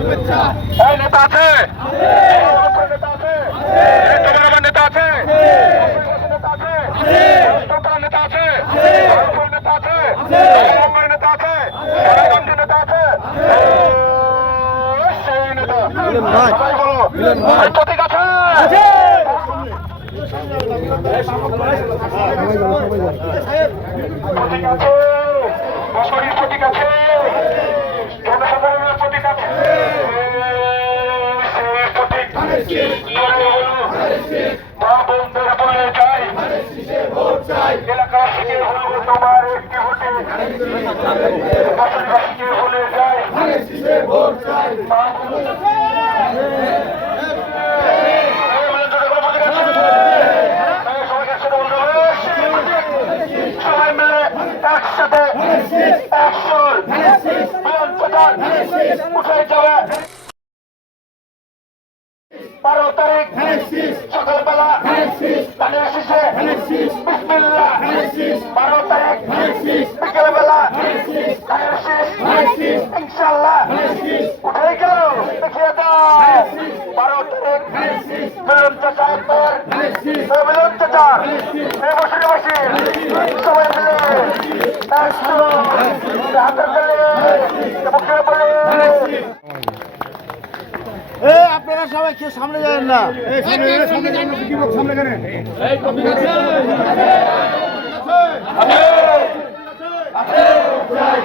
এই নেতা আছে, নেতা আছে, তোমার আমার নেতা আছে, নেতা আছে, নেতা আছে, নেতা আছে, নেতা আছে, নেতা আছে, সেই নেতা সবাই বলো প্রতীক আছে, প্রতীক আছে, বছরের প্রতীক আছে, জনসাধারণের প্রতীক আছে, সেই প্রতীক মা বোনদের বলে যাই এলাকাবাসীকে হলো তোমার একটি ভোটে বাসীকে বলে যায় সবাই মিলে একসাথে 100 উঠে যাবে 12 তারিখ সকালবেলা ধানের শীষে বিসমিল্লাহ 12 তারিখ বিকেলবেলা ধানের শীষ ইনশাআল্লাহ উঠে গেল দেখিয়ে দাও 12 তারিখ মিলন চাচা একবার মিলন চাচা বসে বসে সবাই মিলে 100 হাতের পেলে মুখে বলে আপনারা সবাই কেউ সামনে যাবেন না সামনে কেন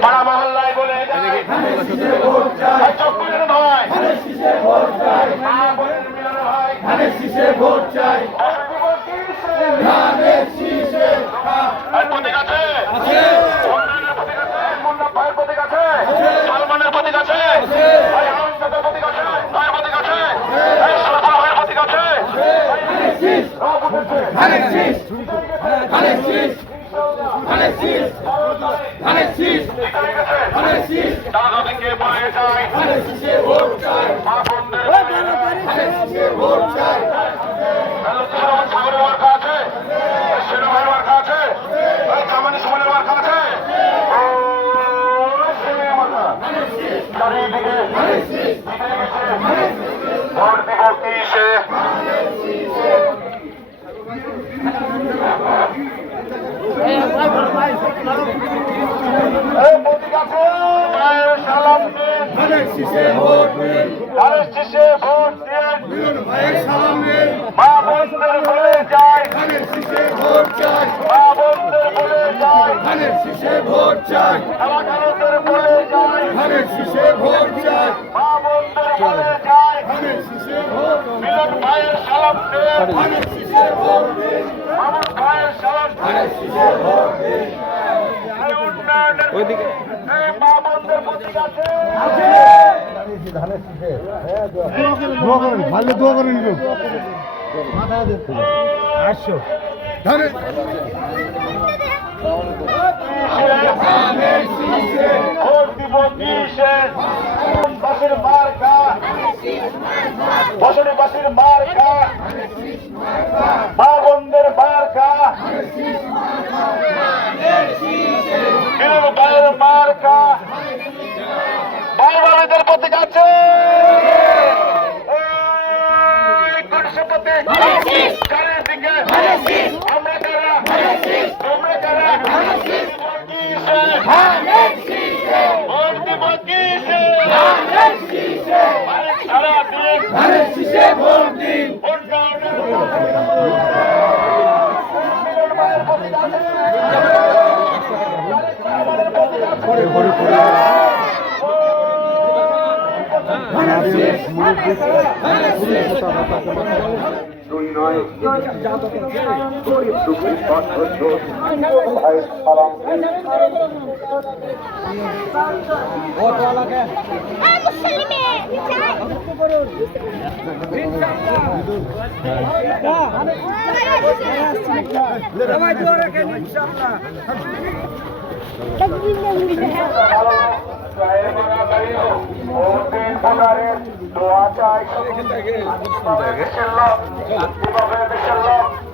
পাড়া মহল্লায় বলে ভোট চাই প্রতীক আছে, ভাইয়ের প্রতীক আছে, সালমানের প্রতীক আছে, প্রতীক আছে, ভাইয়ের প্রতীক আছে, ভাইয়ের প্রতীক আছে, দাদাদিকে বলে যায় সাগরের মার্কা আছে, সেনা ভাইয়ের মার্কা আছে, কামানি সুমনের মার্কা আছে, চারিদিকে ভোট দিব কিসে প্রতীক আছে সালাম দিন ভোট দিন মা বন্ধুদের বলে যায় মা বন্ধুদের বলে যায় এলাকাদের বলে যায় মা বন্ধুদের বলে যায় মিলন ভাইয়ের সালাম দেন মামুন ভাইয়ের সালাম ওইদিকে মা বন্ধুদের প্রতীক আছে ভালো দোয়া করেন আসো ভোট দিব কিসে বাসের মার্কা বছরে বাসের মার্কা মা বন্ধের মার্কা গায়ের মার্কা ভাই বাবাদের প্রতীক আছে আমরা কারা তোমরা কারা ভোট দিব কিসে সারা দিন ভোট দিন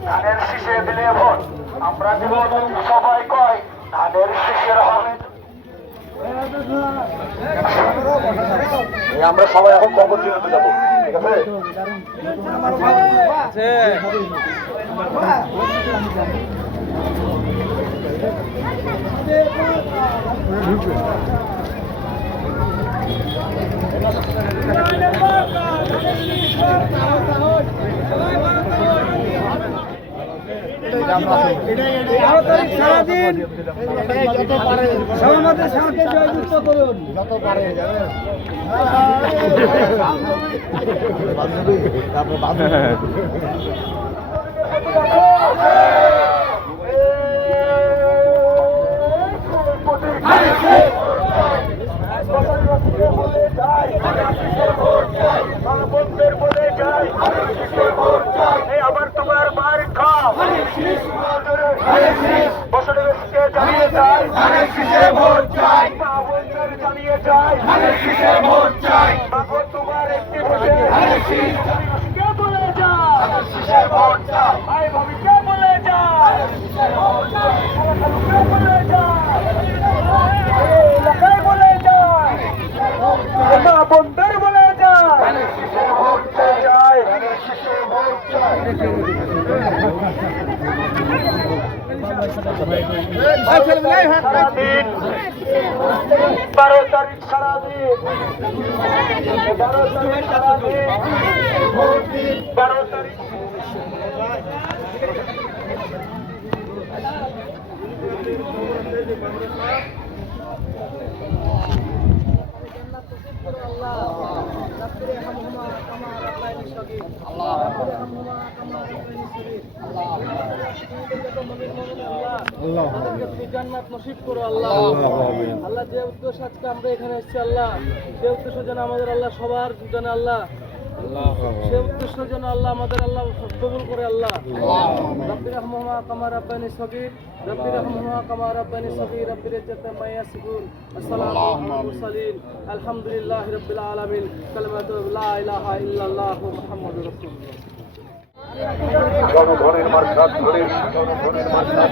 ধানের শীষে দিলে ভোট আমরা দিব সবাই কয় ধানের শীষের হবে আমরা সবাই এখন কর্মচিহ্নতে যাবো, ঠিক আছে? সারাদিন যত পারে আমাদের সাথে জয়যুক্ত করুন, যত পারে আবার তোমার মার খাও বছরের জানিয়ে যায় ভোট চাই, জানিয়ে যায় ভোট চাই, তোমার একটি ভোটে কে বলে যায় ভোট চাই, ভাই ভাবি কে বলে যায় কে বলে যায় এলাকায় বলে যায় মা বন্ধের বলে যায় ভোট চাই সারাদিন 12 তারিখ সারাদিন 12 তারিখ সারাদিন 12 তারিখ জান্নাত নসিব করো আল্লাহ। আল্লাহ যে উদ্দেশ্য আজকে আমরা এখানে এসেছি আল্লাহ, সে উদ্দেশ্য যেন আমাদের আল্লাহ সবার জানে আল্লাহ, সে উদ্দেশ্য যেন আল্লাহ আমাদের আল্লাহ কবুল করে আল্লাহ। রব্বি রহমহুমা কামা রাব্বায়ানি সগীর, রব্বি রহমহুমা কামা রাব্বায়ানি সগীর, রব্বির ইজ্জাতি আম্মা ইয়াসিফুন, আসসালামু আলাল মুরসালিন, আলহামদুলিল্লাহি রাব্বিল আলামিন, কালিমাতু লা ইলাহা ইল্লাল্লাহ মুহাম্মাদুর রাসূলুল্লাহ। জনগণের মার্কা ধরে জনগণের মার্কা